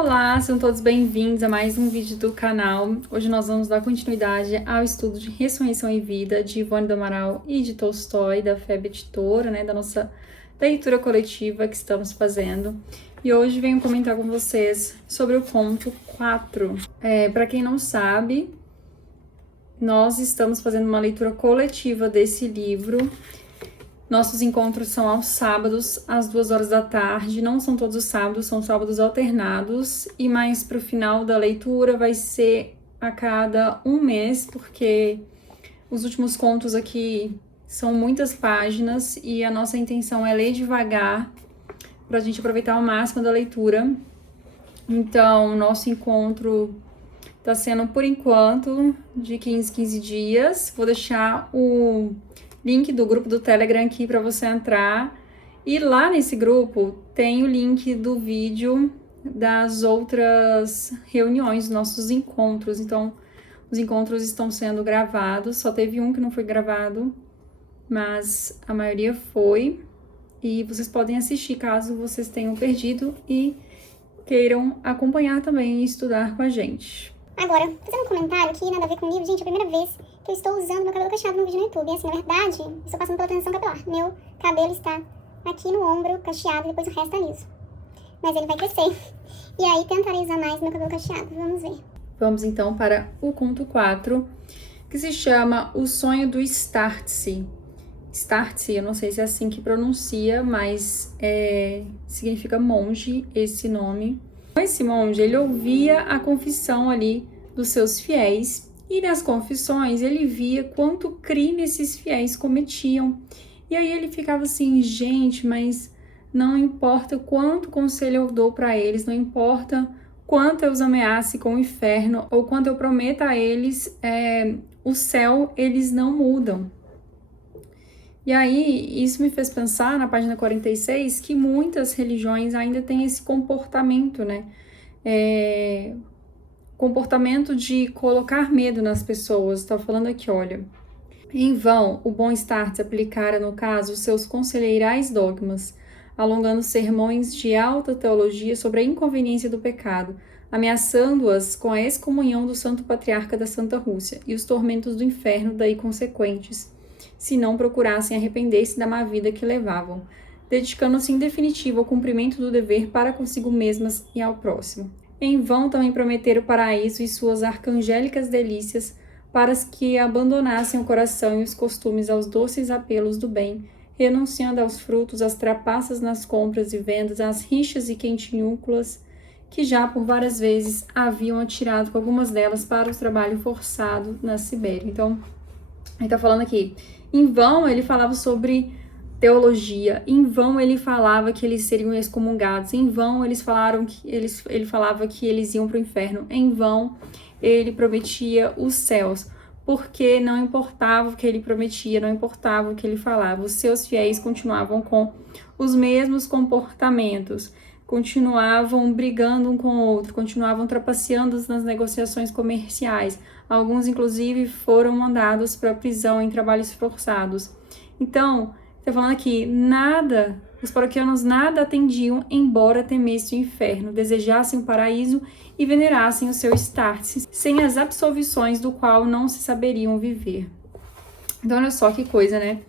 Olá, sejam todos bem-vindos a mais um vídeo do canal. Hoje nós vamos dar continuidade ao estudo de Ressurreição e Vida de Ivone do Amaral e de Tolstói, da FEB Editora, da nossa leitura coletiva que estamos fazendo. E hoje venho comentar com vocês sobre o conto 4. Para quem não sabe, nós estamos fazendo uma leitura coletiva desse livro. Nossos encontros são aos sábados, às 2 horas da tarde. Não são todos os sábados, são sábados alternados. E mais para o final da leitura vai ser a cada um mês, porque os últimos contos aqui são muitas páginas e a nossa intenção é ler devagar para a gente aproveitar ao máximo da leitura. Então, nosso encontro está sendo, por enquanto, de 15 dias. Vou deixar o link do grupo do Telegram aqui para você entrar. E lá nesse grupo tem o link do vídeo das outras reuniões, nossos encontros. Então, os encontros estão sendo gravados. Só teve um que não foi gravado, mas a maioria foi. E vocês podem assistir caso vocês tenham perdido e queiram acompanhar também e estudar com a gente. Agora, fazendo um comentário que nada a ver com o livro, gente, é a primeira vez que eu estou usando meu cabelo cacheado no vídeo no YouTube. E assim, na verdade, eu estou passando pela transição capilar. Meu cabelo está aqui no ombro, cacheado, e depois o resto tá liso. Mas ele vai crescer. E aí tentarei usar mais meu cabelo cacheado. Vamos ver. Vamos então para o conto 4, que se chama O Sonho do Startse. Startse, eu não sei se é assim que pronuncia, mas significa monge, esse nome. Esse monge, ele ouvia a confissão ali dos seus fiéis, e nas confissões ele via quanto crime esses fiéis cometiam. E aí ele ficava assim, gente, mas não importa quanto conselho eu dou para eles, não importa quanto eu os ameace com o inferno, ou quanto eu prometa a eles o céu, eles não mudam. E aí, isso me fez pensar, na página 46, que muitas religiões ainda têm esse comportamento, né? Comportamento de colocar medo nas pessoas. Tá falando aqui, olha. Em vão, o bom Startse aplicara, no caso, seus conselheirais dogmas, alongando sermões de alta teologia sobre a inconveniência do pecado, ameaçando-as com a excomunhão do Santo Patriarca da Santa Rússia e os tormentos do inferno daí consequentes, se não procurassem arrepender-se da má vida que levavam, dedicando-se em definitivo ao cumprimento do dever para consigo mesmas e ao próximo. Em vão também prometeram o paraíso e suas arcangélicas delícias para as que abandonassem o coração e os costumes aos doces apelos do bem, renunciando aos frutos, às trapaças nas compras e vendas, às rixas e quentinhúnculas que já por várias vezes haviam atirado com algumas delas para o trabalho forçado na Sibéria. Então, ele está falando aqui, em vão ele falava sobre teologia, em vão ele falava que eles seriam excomungados, em vão ele falava que eles iam para o inferno, em vão ele prometia os céus, porque não importava o que ele prometia, não importava o que ele falava, os seus fiéis continuavam com os mesmos comportamentos, continuavam brigando um com o outro, continuavam trapaceando nas negociações comerciais. Alguns, inclusive, foram mandados para a prisão em trabalhos forçados. Então, está falando aqui, os paroquianos nada atendiam, embora temessem o inferno, desejassem o paraíso e venerassem o seu Startse, sem as absolvições do qual não se saberiam viver. Então, olha só que coisa, né?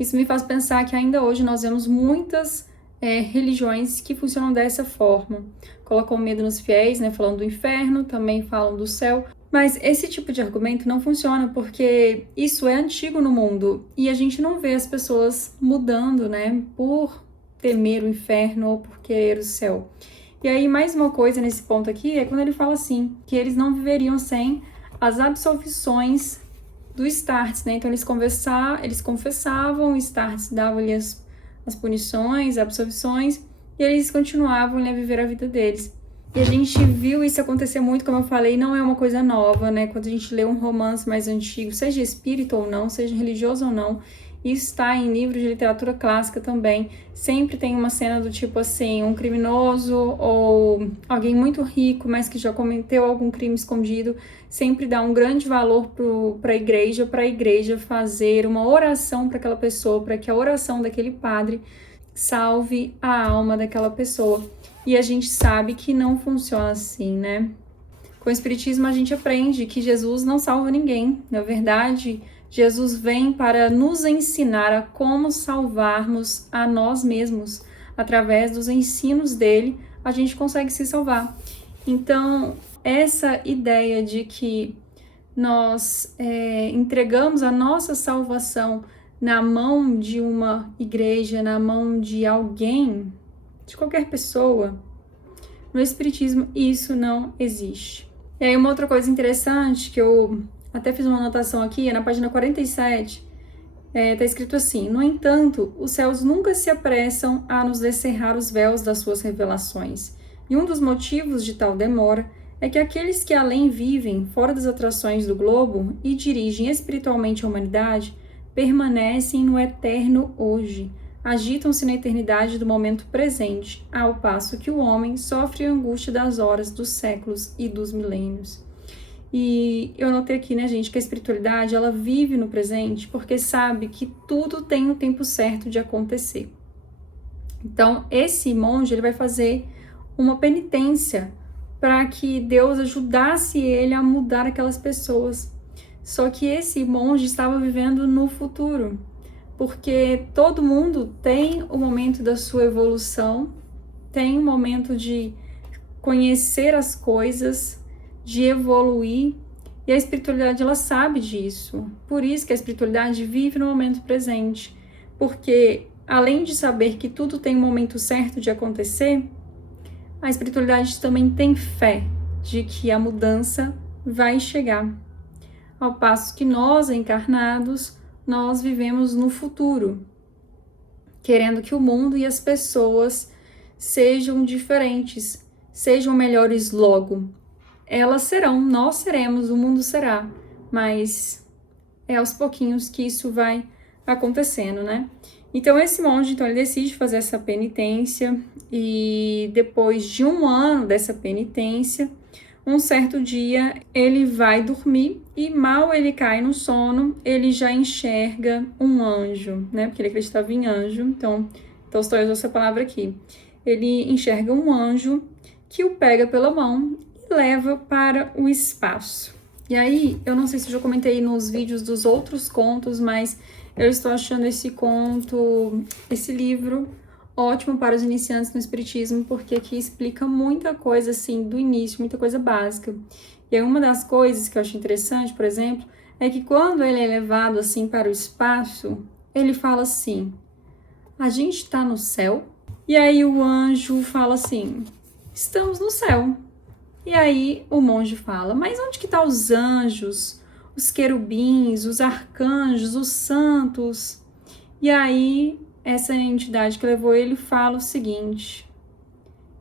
Isso me faz pensar que ainda hoje nós vemos muitas religiões que funcionam dessa forma. Colocam medo nos fiéis, né? Falando do inferno, também falam do céu. Mas esse tipo de argumento não funciona porque isso é antigo no mundo e a gente não vê as pessoas mudando, né? Por temer o inferno ou por querer o céu. E aí, mais uma coisa nesse ponto aqui é quando ele fala assim, que eles não viveriam sem as absolvições do Startse, né? Então, eles confessavam, o Startse dava-lhe as punições, as absolvições, e eles continuavam a viver a vida deles. E a gente viu isso acontecer muito, como eu falei, não é uma coisa nova, né? Quando a gente lê um romance mais antigo, seja espírita ou não, seja religioso ou não, isso está em livros de literatura clássica também. Sempre tem uma cena do tipo assim, um criminoso ou alguém muito rico, mas que já cometeu algum crime escondido, sempre dá um grande valor para a igreja fazer uma oração para aquela pessoa, para que a oração daquele padre salve a alma daquela pessoa. E a gente sabe que não funciona assim, né? Com o Espiritismo a gente aprende que Jesus não salva ninguém. Na verdade, Jesus vem para nos ensinar a como salvarmos a nós mesmos. Através dos ensinos dele, a gente consegue se salvar. Então, essa ideia de que nós entregamos a nossa salvação na mão de uma igreja, na mão de alguém, de qualquer pessoa, no Espiritismo isso não existe. E aí uma outra coisa interessante, que eu até fiz uma anotação aqui, é na página 47, tá escrito assim: no entanto, os céus nunca se apressam a nos descerrar os véus das suas revelações. E um dos motivos de tal demora é que aqueles que além vivem, fora das atrações do globo, e dirigem espiritualmente a humanidade, permanecem no eterno hoje, agitam-se na eternidade do momento presente, ao passo que o homem sofre a angústia das horas, dos séculos e dos milênios. E eu notei aqui, né, gente, que a espiritualidade, ela vive no presente porque sabe que tudo tem o tempo certo de acontecer. Então, esse monge, ele vai fazer uma penitência para que Deus ajudasse ele a mudar aquelas pessoas. Só que esse monge estava vivendo no futuro, porque todo mundo tem o momento da sua evolução, tem o momento de conhecer as coisas, de evoluir, e a espiritualidade, ela sabe disso. Por isso que a espiritualidade vive no momento presente, porque além de saber que tudo tem um momento certo de acontecer, a espiritualidade também tem fé de que a mudança vai chegar. Ao passo que nós, encarnados, nós vivemos no futuro, querendo que o mundo e as pessoas sejam diferentes, sejam melhores logo. Elas serão, nós seremos, o mundo será, mas é aos pouquinhos que isso vai acontecendo, né? Então esse monge, então, ele decide fazer essa penitência, e depois de 1 ano dessa penitência, um certo dia ele vai dormir e mal ele cai no sono, ele já enxerga um anjo, né? Porque ele acreditava em anjo, então Tolstói usou essa palavra aqui. Ele enxerga um anjo que o pega pela mão e leva para o espaço. E aí, eu não sei se eu já comentei nos vídeos dos outros contos, mas eu estou achando esse conto, esse livro, ótimo para os iniciantes no Espiritismo, porque aqui explica muita coisa, assim, do início, muita coisa básica. E aí, uma das coisas que eu acho interessante, por exemplo, é que quando ele é levado, assim, para o espaço, ele fala assim: a gente está no céu? E aí o anjo fala assim: estamos no céu. E aí o monge fala: mas onde que estão os anjos, os querubins, os arcanjos, os santos? E aí essa entidade que levou ele fala o seguinte: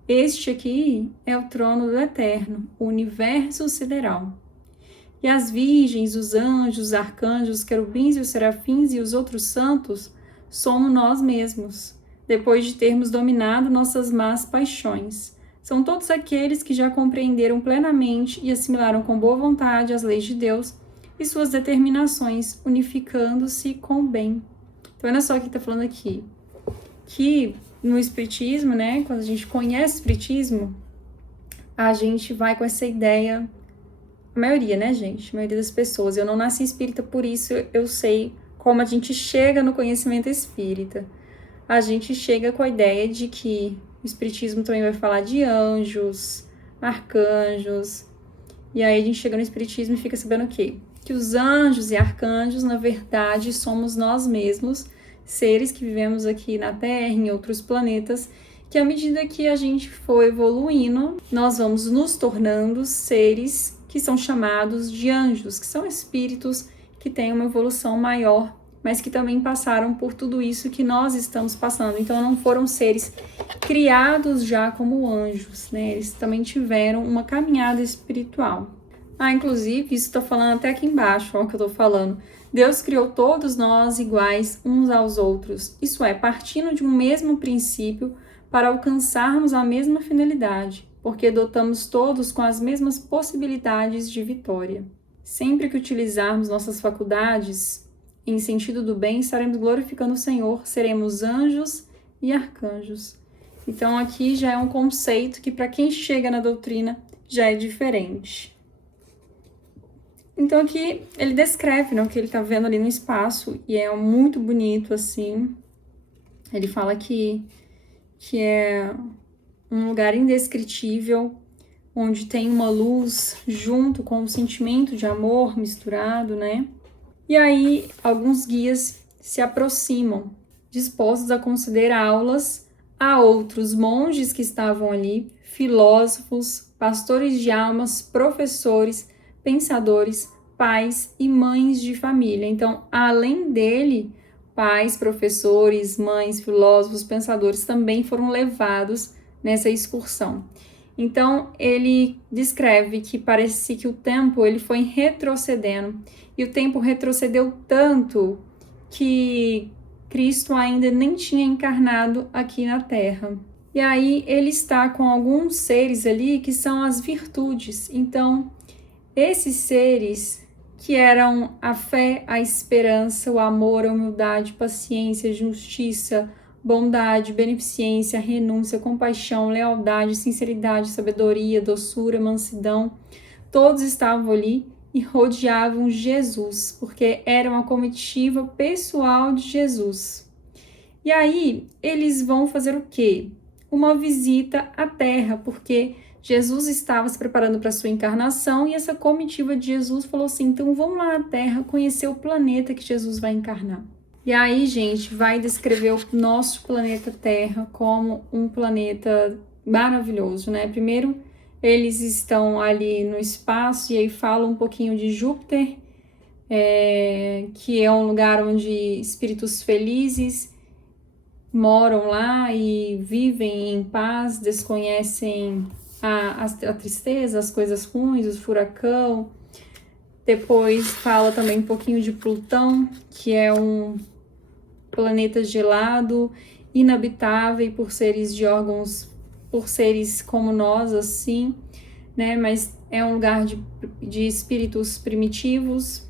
este aqui é o trono do eterno, o universo sideral. E as virgens, os anjos, os arcanjos, os querubins e os serafins e os outros santos somos nós mesmos, depois de termos dominado nossas más paixões. São todos aqueles que já compreenderam plenamente e assimilaram com boa vontade as leis de Deus e suas determinações, unificando-se com o bem. Então, olha só o que está falando aqui. Que no Espiritismo, né, quando a gente conhece o Espiritismo, a gente vai com essa ideia, a maioria, né, gente? A maioria das pessoas. Eu não nasci espírita, por isso eu sei como a gente chega no conhecimento espírita. A gente chega com a ideia de que o Espiritismo também vai falar de anjos, arcanjos. E aí a gente chega no Espiritismo e fica sabendo o quê? Que os anjos e arcanjos, na verdade, somos nós mesmos, seres que vivemos aqui na Terra, em outros planetas, que à medida que a gente for evoluindo, nós vamos nos tornando seres que são chamados de anjos, que são espíritos que têm uma evolução maior, mas que também passaram por tudo isso que nós estamos passando. Então, não foram seres criados já como anjos, né? Eles também tiveram uma caminhada espiritual. Inclusive, isso está falando até aqui embaixo, ó, o que eu estou falando. Deus criou todos nós iguais uns aos outros. Isso é, partindo de um mesmo princípio para alcançarmos a mesma finalidade, porque dotamos todos com as mesmas possibilidades de vitória. Sempre que utilizarmos nossas faculdades em sentido do bem, estaremos glorificando o Senhor, seremos anjos e arcanjos. Então aqui já é um conceito que para quem chega na doutrina já é diferente. Então aqui ele descreve, né, o que ele está vendo ali no espaço e é muito bonito assim. Ele fala que é um lugar indescritível, onde tem uma luz junto com um sentimento de amor misturado, né? E aí alguns guias se aproximam, dispostos a conceder aulas a outros monges que estavam ali, filósofos, pastores de almas, professores, pensadores, pais e mães de família. Então, além dele, pais, professores, mães, filósofos, pensadores também foram levados nessa excursão. Então, ele descreve que parece que o tempo ele foi retrocedendo, e o tempo retrocedeu tanto que Cristo ainda nem tinha encarnado aqui na Terra. E aí ele está com alguns seres ali que são as virtudes. Então, esses seres que eram a fé, a esperança, o amor, a humildade, paciência, justiça, bondade, beneficência, renúncia, compaixão, lealdade, sinceridade, sabedoria, doçura, mansidão, todos estavam ali e rodeavam Jesus, porque era uma comitiva pessoal de Jesus. E aí, eles vão fazer o quê? Uma visita à Terra, porque Jesus estava se preparando para a sua encarnação e essa comitiva de Jesus falou assim, então vamos lá na Terra conhecer o planeta que Jesus vai encarnar. E aí, gente, vai descrever o nosso planeta Terra como um planeta maravilhoso, né? Primeiro, eles estão ali no espaço e aí falam um pouquinho de Júpiter, que é um lugar onde espíritos felizes moram lá e vivem em paz, desconhecem a tristeza, as coisas ruins, os furacão. Depois fala também um pouquinho de Plutão, que é um planeta gelado, inabitável por seres de órgãos, por seres como nós, assim, né? Mas é um lugar de espíritos primitivos,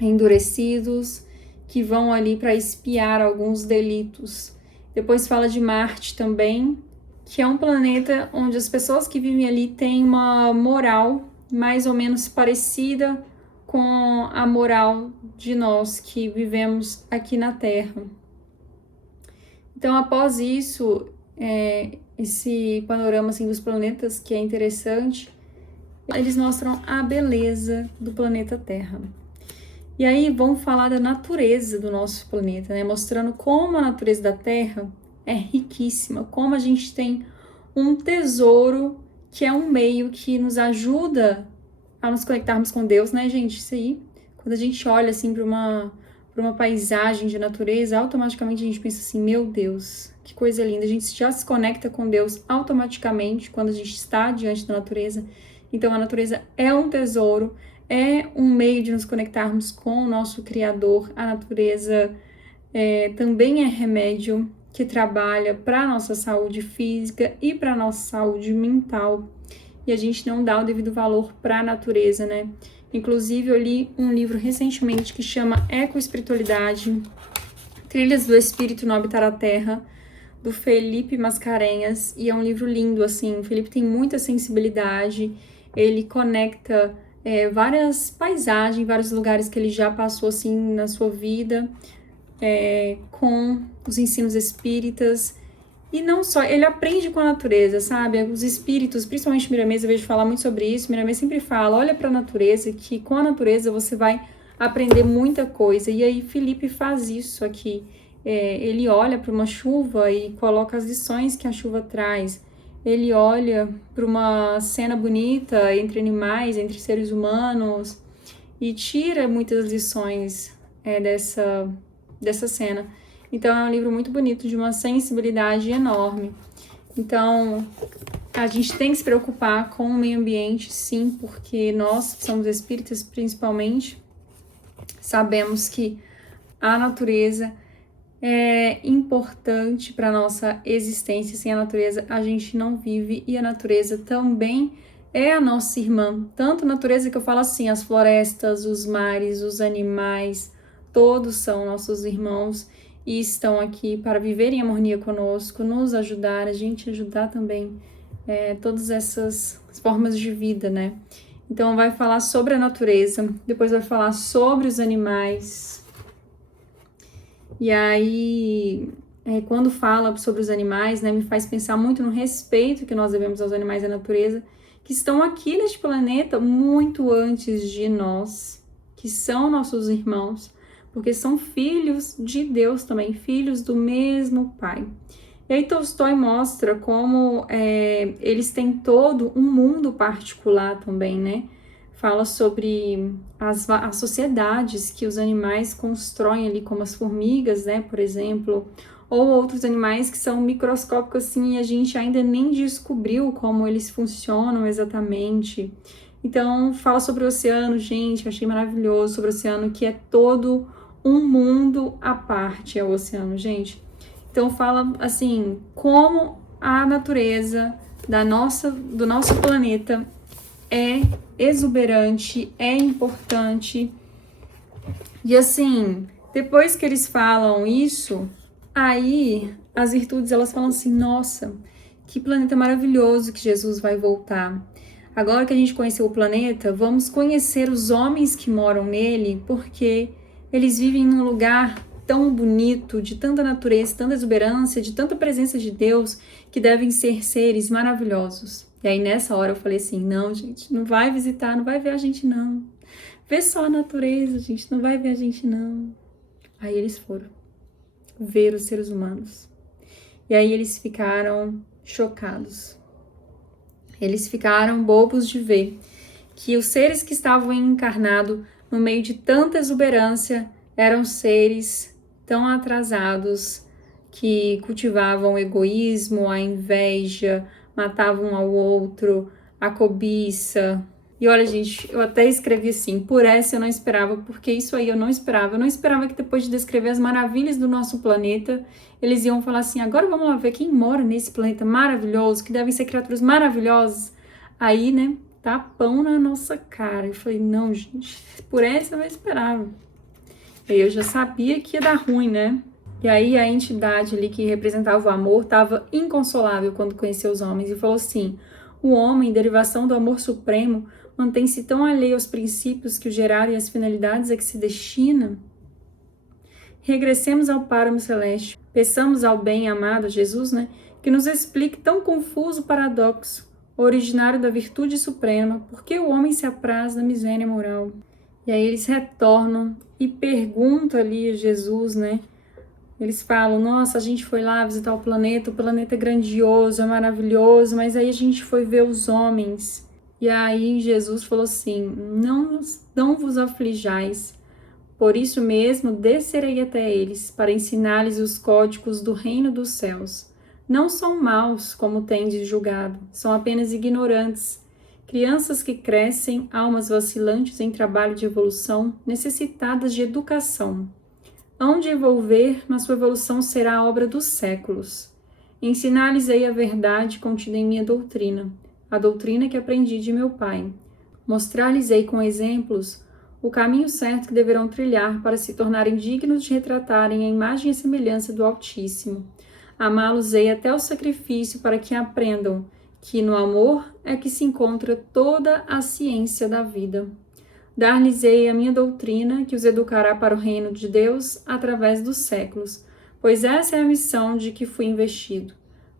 endurecidos, que vão ali para expiar alguns delitos. Depois fala de Marte também, que é um planeta onde as pessoas que vivem ali têm uma moral mais ou menos parecida com a moral de nós que vivemos aqui na Terra. Então, após isso, esse panorama assim, dos planetas, que é interessante, eles mostram a beleza do planeta Terra. E aí vão falar da natureza do nosso planeta, né? Mostrando como a natureza da Terra é riquíssima, como a gente tem um tesouro que é um meio que nos ajuda a nos conectarmos com Deus, né, gente? Isso aí, quando a gente olha assim para uma paisagem de natureza, automaticamente a gente pensa assim, meu Deus, que coisa linda. A gente já se conecta com Deus automaticamente quando a gente está diante da natureza. Então a natureza é um tesouro, é um meio de nos conectarmos com o nosso Criador. A natureza também é remédio que trabalha para a nossa saúde física e para a nossa saúde mental. E a gente não dá o devido valor para a natureza, né? Inclusive, eu li um livro recentemente que chama Ecoespiritualidade, Trilhas do Espírito no Habitar a Terra, do Felipe Mascarenhas, e é um livro lindo, assim. O Felipe tem muita sensibilidade, ele conecta várias paisagens, vários lugares que ele já passou, assim, na sua vida, com os ensinos espíritas. E não só, ele aprende com a natureza, sabe? Os espíritos, principalmente Miramês, eu vejo falar muito sobre isso. Miramês sempre fala, olha para a natureza, que com a natureza você vai aprender muita coisa. E aí Felipe faz isso aqui. Ele olha para uma chuva e coloca as lições que a chuva traz. Ele olha para uma cena bonita entre animais, entre seres humanos, e tira muitas lições dessa cena. Então, é um livro muito bonito, de uma sensibilidade enorme. Então, a gente tem que se preocupar com o meio ambiente, sim, porque nós, que somos espíritas principalmente, sabemos que a natureza é importante para a nossa existência. Sem a natureza, a gente não vive, e a natureza também é a nossa irmã. Tanto a natureza que eu falo assim, as florestas, os mares, os animais, todos são nossos irmãos. e estão aqui para viver em harmonia conosco, nos ajudar, a gente ajudar também todas essas formas de vida, né? Então vai falar sobre a natureza, depois vai falar sobre os animais. E aí, quando fala sobre os animais, né, me faz pensar muito no respeito que nós devemos aos animais da natureza, que estão aqui neste planeta muito antes de nós, que são nossos irmãos, porque são filhos de Deus também, filhos do mesmo Pai. E aí Tolstói mostra como eles têm todo um mundo particular também, né? Fala sobre as sociedades que os animais constroem ali, como as formigas, né, por exemplo, ou outros animais que são microscópicos assim e a gente ainda nem descobriu como eles funcionam exatamente. Então, fala sobre o oceano, gente, achei maravilhoso, sobre o oceano, que é todo um mundo à parte, é o oceano, gente. Então, fala assim, como a natureza do nosso planeta é exuberante, é importante. E assim, depois que eles falam isso, aí as virtudes elas falam assim, nossa, que planeta maravilhoso que Jesus vai voltar. Agora que a gente conheceu o planeta, vamos conhecer os homens que moram nele, porque eles vivem num lugar tão bonito, de tanta natureza, tanta exuberância, de tanta presença de Deus, que devem ser seres maravilhosos. E aí nessa hora eu falei assim, não, gente, não vai visitar, não vai ver a gente não. Vê só a natureza, gente, não vai ver a gente não. Aí eles foram ver os seres humanos. E aí eles ficaram chocados. Eles ficaram bobos de ver que os seres que estavam encarnados no meio de tanta exuberância eram seres tão atrasados que cultivavam o egoísmo, a inveja, matavam um ao outro, a cobiça. E olha, gente, eu até escrevi assim, por essa eu não esperava, porque isso aí eu não esperava. Eu não esperava que depois de descrever as maravilhas do nosso planeta, eles iam falar assim, agora vamos lá ver quem mora nesse planeta maravilhoso, que devem ser criaturas maravilhosas. Aí, né, tá pão na nossa cara. Eu falei, não, gente, por essa eu não esperava. E eu já sabia que ia dar ruim, né? E aí a entidade ali que representava o amor estava inconsolável quando conheceu os homens e falou assim, o homem, derivação do amor supremo, mantém-se tão alheio aos princípios que o geraram e às finalidades a que se destina. Regressemos ao páramo celeste, peçamos ao bem amado Jesus, né, que nos explique tão confuso paradoxo, originário da virtude suprema, por que o homem se apraz da miséria moral. E aí eles retornam e perguntam ali a Jesus, né, eles falam, nossa, a gente foi lá visitar o planeta é grandioso, é maravilhoso, mas aí a gente foi ver os homens. E aí Jesus falou assim, não vos aflijais, por isso mesmo descerei até eles, para ensinar-lhes os códigos do reino dos céus. Não são maus, como tendes julgado, são apenas ignorantes, crianças que crescem, almas vacilantes em trabalho de evolução, necessitadas de educação. Hão de evolver, mas sua evolução será a obra dos séculos. Ensinar-lhes-ei a verdade contida em minha doutrina, a doutrina que aprendi de meu Pai. Mostrar-lhes-ei com exemplos o caminho certo que deverão trilhar para se tornarem dignos de retratarem a imagem e semelhança do Altíssimo. Amá-los-ei até o sacrifício para que aprendam que no amor é que se encontra toda a ciência da vida. Dar-lhes-ei a minha doutrina, que os educará para o reino de Deus através dos séculos, pois essa é a missão de que fui investido.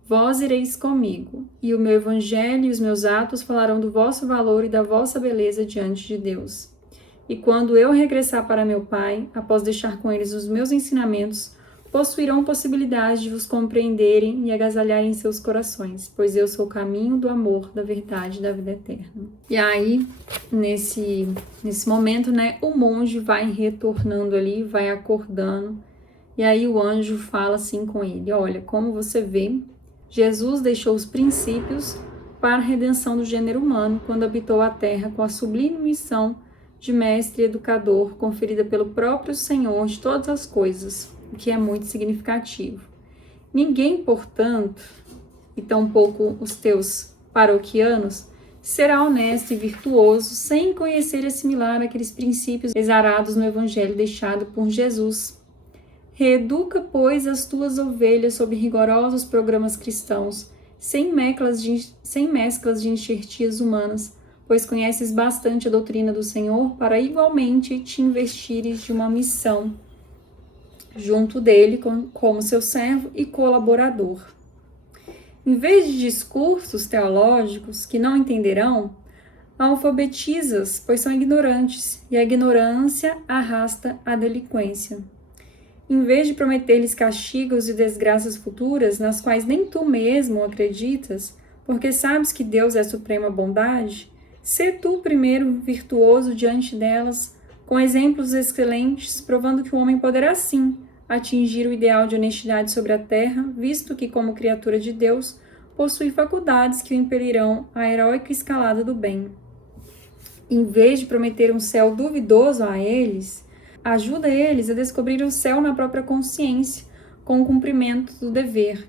Vós ireis comigo, e o meu evangelho e os meus atos falarão do vosso valor e da vossa beleza diante de Deus. E quando eu regressar para meu Pai, após deixar com eles os meus ensinamentos, possuirão possibilidade de vos compreenderem e agasalharem em seus corações, pois eu sou o caminho do amor, da verdade e da vida eterna. E aí, nesse momento, né, o monge vai retornando ali, vai acordando, e aí o anjo fala assim com ele, olha, como você vê, Jesus deixou os princípios para a redenção do gênero humano quando habitou a terra com a sublime missão de mestre e educador conferida pelo próprio Senhor de todas as coisas, o que é muito significativo. Ninguém, portanto, e tampouco os teus paroquianos, será honesto e virtuoso sem conhecer e assimilar aqueles princípios exarados no Evangelho deixado por Jesus. Reeduca, pois, as tuas ovelhas sob rigorosos programas cristãos, sem mesclas de enxertias humanas, pois conheces bastante a doutrina do Senhor para igualmente te investires de uma missão junto dele como seu servo e colaborador. Em vez de discursos teológicos que não entenderão, alfabetizas, pois são ignorantes, e a ignorância arrasta a delinquência. Em vez de prometer-lhes castigos e desgraças futuras, nas quais nem tu mesmo acreditas, porque sabes que Deus é a suprema bondade, sê tu primeiro virtuoso diante delas, com exemplos excelentes, provando que o homem poderá sim atingir o ideal de honestidade sobre a terra, visto que, como criatura de Deus, possui faculdades que o impelirão à heróica escalada do bem. Em vez de prometer um céu duvidoso a eles, ajuda eles a descobrir o céu na própria consciência, com o cumprimento do dever.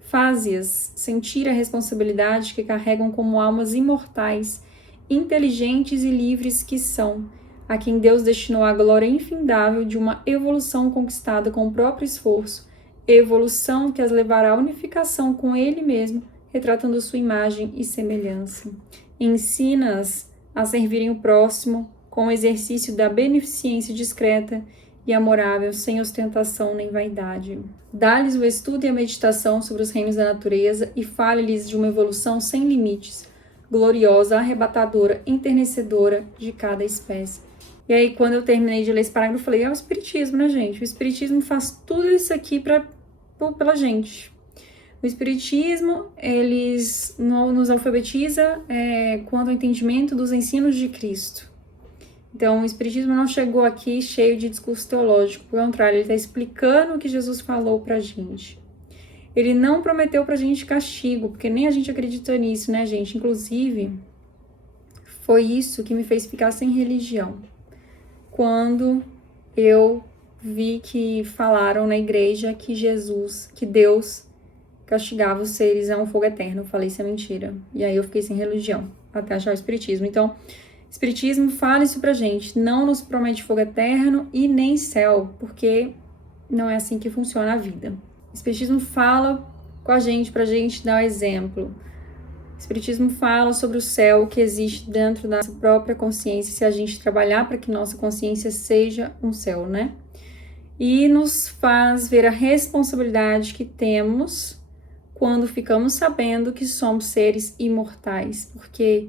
Faze-as sentir a responsabilidade que carregam como almas imortais, inteligentes e livres que são, a quem Deus destinou a glória infindável de uma evolução conquistada com o próprio esforço, evolução que as levará à unificação com Ele mesmo, retratando sua imagem e semelhança. Ensina-as a servirem o próximo com o exercício da beneficência discreta e amorável, sem ostentação nem vaidade. Dá-lhes o estudo e a meditação sobre os reinos da natureza e fale-lhes de uma evolução sem limites, gloriosa, arrebatadora, enternecedora de cada espécie. E aí, quando eu terminei de ler esse parágrafo, eu falei, é o Espiritismo, né, gente? O Espiritismo faz tudo isso aqui pela gente. O Espiritismo, eles nos alfabetiza quanto ao entendimento dos ensinos de Cristo. Então, o Espiritismo não chegou aqui cheio de discurso teológico, pelo contrário, ele está explicando o que Jesus falou pra gente. Ele não prometeu pra gente castigo, porque nem a gente acredita nisso, né, gente? Inclusive, foi isso que me fez ficar sem religião. Quando eu vi que falaram na igreja que Deus castigava os seres a um fogo eterno. Eu falei, isso é mentira. E aí eu fiquei sem religião, até achar o Espiritismo. Então, Espiritismo fala isso pra gente, não nos promete fogo eterno e nem céu, porque não é assim que funciona a vida. O Espiritismo fala com a gente, pra gente dar o exemplo. O Espiritismo fala sobre o céu que existe dentro da nossa própria consciência, se a gente trabalhar para que nossa consciência seja um céu, né? E nos faz ver a responsabilidade que temos quando ficamos sabendo que somos seres imortais, porque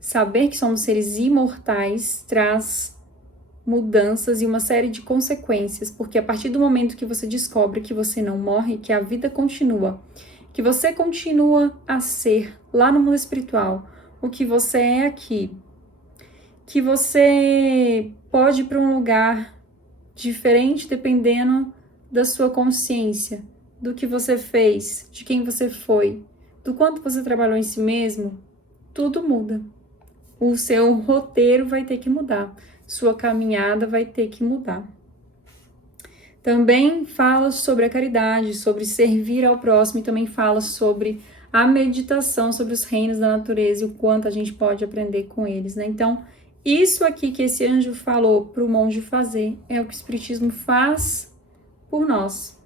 saber que somos seres imortais traz mudanças e uma série de consequências, porque a partir do momento que você descobre que você não morre, que a vida continua, que você continua a ser lá no mundo espiritual o que você é aqui, que você pode ir para um lugar diferente dependendo da sua consciência, do que você fez, de quem você foi, do quanto você trabalhou em si mesmo, tudo muda. O seu roteiro vai ter que mudar, sua caminhada vai ter que mudar. Também fala sobre a caridade, sobre servir ao próximo e também fala sobre a meditação, sobre os reinos da natureza e o quanto a gente pode aprender com eles, né? Então, isso aqui que esse anjo falou para o monge fazer é o que o Espiritismo faz por nós.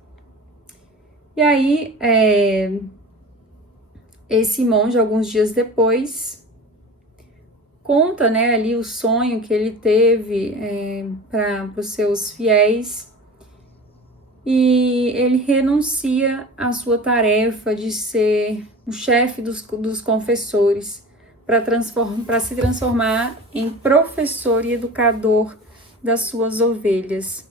E aí, esse monge, alguns dias depois, conta, né, ali o sonho que ele teve para os seus fiéis, e ele renuncia à sua tarefa de ser o chefe dos confessores para se transformar em professor e educador das suas ovelhas.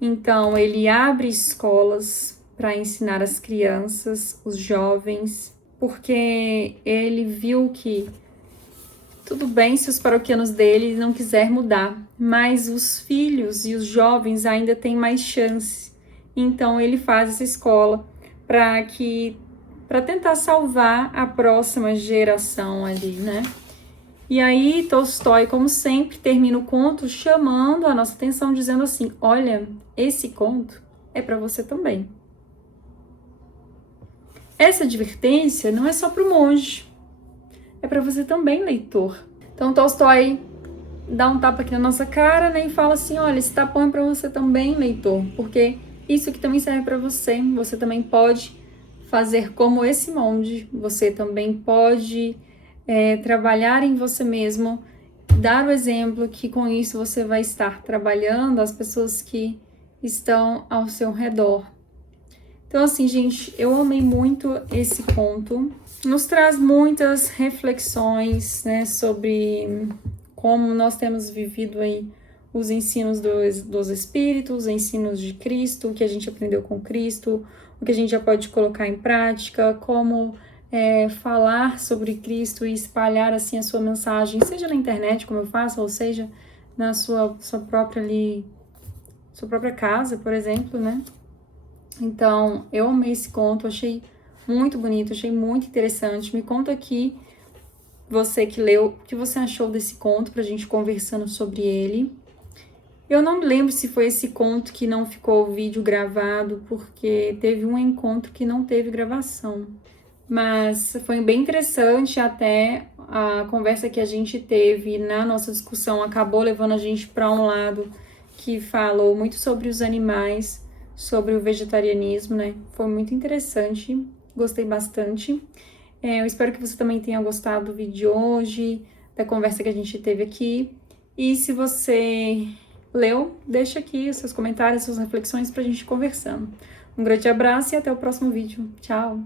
Então, ele abre escolas para ensinar as crianças, os jovens, porque ele viu que tudo bem se os paroquianos dele não quiser mudar, mas os filhos e os jovens ainda têm mais chance. Então ele faz essa escola para tentar salvar a próxima geração ali, né? E aí Tolstói, como sempre, termina o conto chamando a nossa atenção, dizendo assim: olha, esse conto é para você também. Essa advertência não é só para o monge, é para você também, leitor. Então Tolstói dá um tapa aqui na nossa cara, né, e fala assim: olha, esse tapão é para você também, leitor, porque isso aqui também serve para você. Você também pode fazer como esse monge, você também pode trabalhar em você mesmo, dar o exemplo que com isso você vai estar trabalhando as pessoas que estão ao seu redor. Então, assim, gente, eu amei muito esse conto. Nos traz muitas reflexões, né, sobre como nós temos vivido aí os ensinos dos Espíritos, os ensinos de Cristo, o que a gente aprendeu com Cristo, o que a gente já pode colocar em prática, como falar sobre Cristo e espalhar assim a sua mensagem, seja na internet, como eu faço, ou seja, na sua própria casa, por exemplo, né? Então, eu amei esse conto, achei muito bonito, achei muito interessante. Me conta aqui, você que leu, o que você achou desse conto, pra gente conversando sobre ele. Eu não me lembro se foi esse conto que não ficou o vídeo gravado, porque teve um encontro que não teve gravação. Mas foi bem interessante, até a conversa que a gente teve na nossa discussão acabou levando a gente para um lado que falou muito sobre os animais, sobre o vegetarianismo, né? Foi muito interessante, gostei bastante. Eu espero que você também tenha gostado do vídeo de hoje, da conversa que a gente teve aqui. E se você leu, deixa aqui os seus comentários, suas reflexões para a gente ir conversando. Um grande abraço e até o próximo vídeo. Tchau!